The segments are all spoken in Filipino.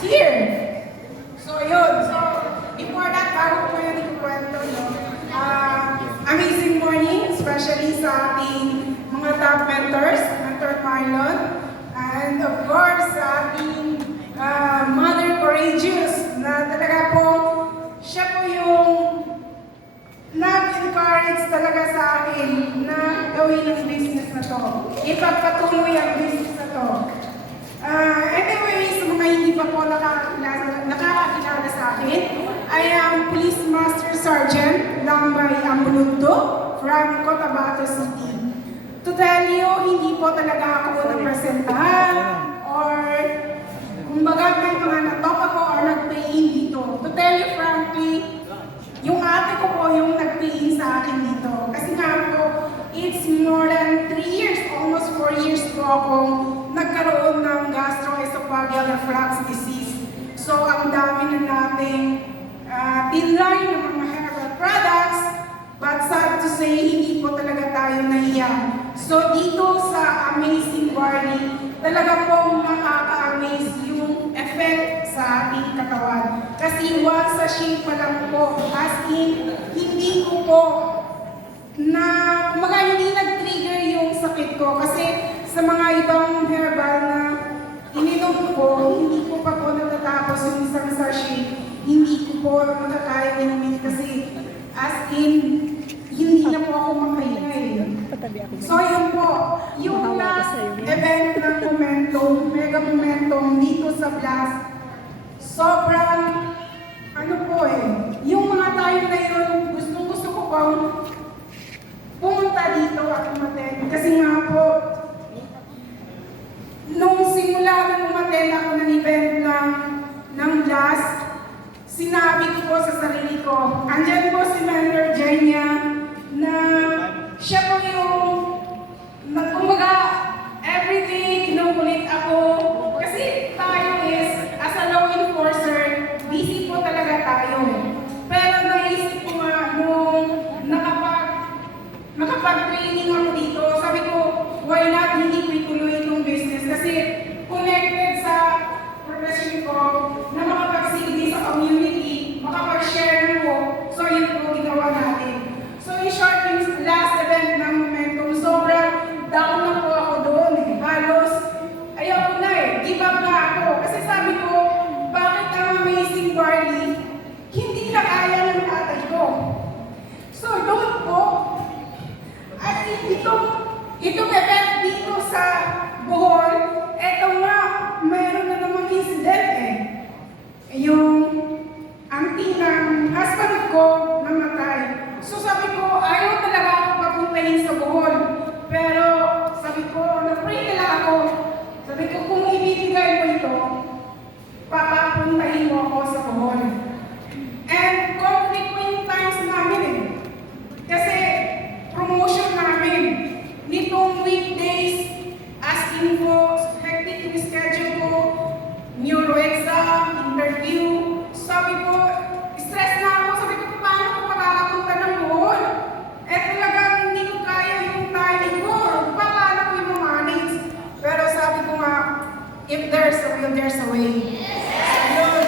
last year. So yun. So, before that, bago ko yun ikukwento, no? Amazing morning, especially sa ating mga top mentors, Mentor Marlon, and of course, sa ating Mother Courageous, na talaga po, siya po yung nag-encourage talaga sa akin na gawin ang business na to. Ipagpatuloy ang business na to. Anyway, sa mga hindi pa po nakakakilala sa akin, I am Police Master Sergeant Lambay Ambulundo from Cotabato City. To tell you, hindi po talaga ako nagpresentahan or kumbaga may mga natop ako or nag-pay-in dito. To tell you frankly, yung ate ko po yung nag-pay-in sa akin dito. Kasi nga po, it's more than 3 years, almost 4 years po akong nagkaroon ng gastroesophageal reflux disease. So, ang dami na nating tinry ng mga herbal products, but sad to say, hindi po talaga tayo nahiya. So, dito sa Amazing Barley, talaga po makaka-amaze yung effect sa ating katawan. Kasi once sa shake pa lang po, as in, hindi ko po na, kumaga hindi nag-trigger yung sakit ko. Kasi sa mga ibang herbal na ininom ko, hindi ko pa po natatapos yung isang sachet. Hindi ko po makakaya inumin kasi as in, hindi na po ako makahinga eh. So yun po, yung last event ng Momentum, Mega Momentum dito sa Blast, sobrang, ano po eh, yung mga time na yun, gusto ko pang pumunta dito at umaten. Kasi nga po, nung simula nang umaten ako ng event ng Blast, sinabi ko po sa sarili ko, andyan po si Mentor Jenya, na siya po yung, kumbaga, everyday kinukulit ako. Kasi tayo is, as a law enforcer, busy po talaga tayo. Pero naisip ko nga, nung nakapag-training ako dito, sabi ko, why not hindi ko ituloy itong business? Kasi connected sa profession ko, na makapagsilbi sa community, makapag-share mo. So yun po ginawa natin. So in short, yung last event ng Momentum, sobrang down na po ako doon eh. Halos, ayaw ko na eh. Give up na ako. Kasi sabi ko, bakit ang Amazing Barley, hindi na kaya ng tatay ko. So doon po, at itong event dito sa Bohol, eto nga, mayroon na namang incident eh. Yung auntie ng husband ko namatay. So sabi ko, ayaw talaga ako papuntahin sa Bohol. Pero sabi ko, na-pray na lang ako. Sabi ko, kung ibibigay mo ito, papapuntahin mo ako sa Bohol. And conflict po yung times namin eh. Kasi promotion namin. Nitong weekdays, as in po, hectic yung schedule ko, neuro exam, interview. Sabi ko, stress na ako. Sabi ko, paano ko makakapunta ng Bohol? Eh talagang hindi ko kaya yung timing ko. Paano ko yung manage? Pero sabi ko nga, if there's a will, there's a way. So yun.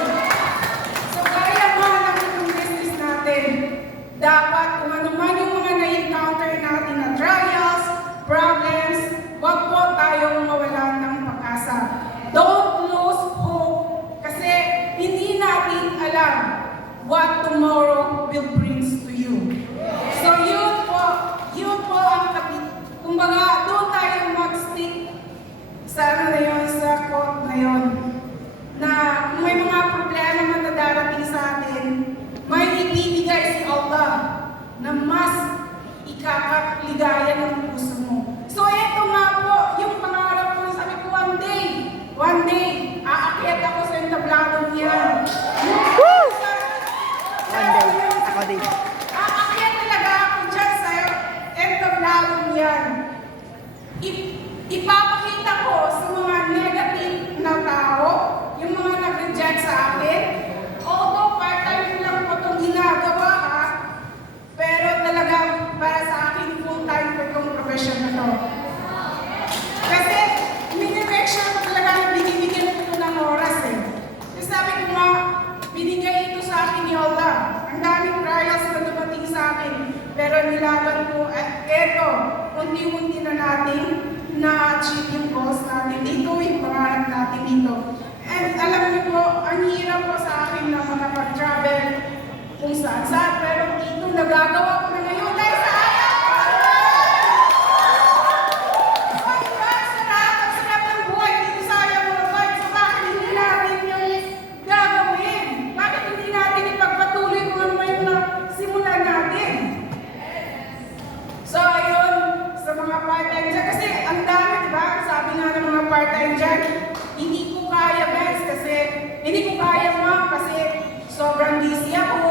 So kaya mahanap itong business natin. Dapat kung ano man yung mga na-encounter natin na trials, problems, wag po tayong mawalan ng pag-asa. Don't lose hope. Kasi hindi natin alam what tomorrow will bring to you. So yun po ang kumbaga doon tayo mag-stick sa ano na yun, sa quote na yun, na kung may mga problema na darating sa atin, may ibibigay si Allah na mas ikakapligaya ng puso mo. So eto nga po, yung pangarap ko, sabi ko one day, aakyat ako sa entabladong yan. One day, ako din. Aakyat talaga ako dyan sa entabladong yan. Ipapakita ko sa mga negative na tao, yung mga nag-reject sa akin, although part-time lang po itong ginagawa ha, pero talagang para sa akin full-time po itong profession na to. Kasi, minimake sure ko talaga na binibigyan ko ito ng oras eh. Kasi Pero nilaban ko at eto, unti-unti na natin na-achieve yung goals natin dito, yung pangarap natin dito. And alam niyo po, ang hirap po sa akin na makapag-travel kung saan-saan, pero dito nagagawa ko na ngayon dahil sa ayaw! Ang sarap ng buhay dito sa ayaw mga boys. So bakit hindi natin yung gagawin? Bakit hindi natin ipagpatuloy kung ano yung simulan natin? So ayun, sa mga part-time dyan, kasi ang dami, diba? Sabi nga ng mga part-time dyan, hindi ko kaya, guys, kasi hindi ko kaya, ma'am, kasi sobrang busy ako.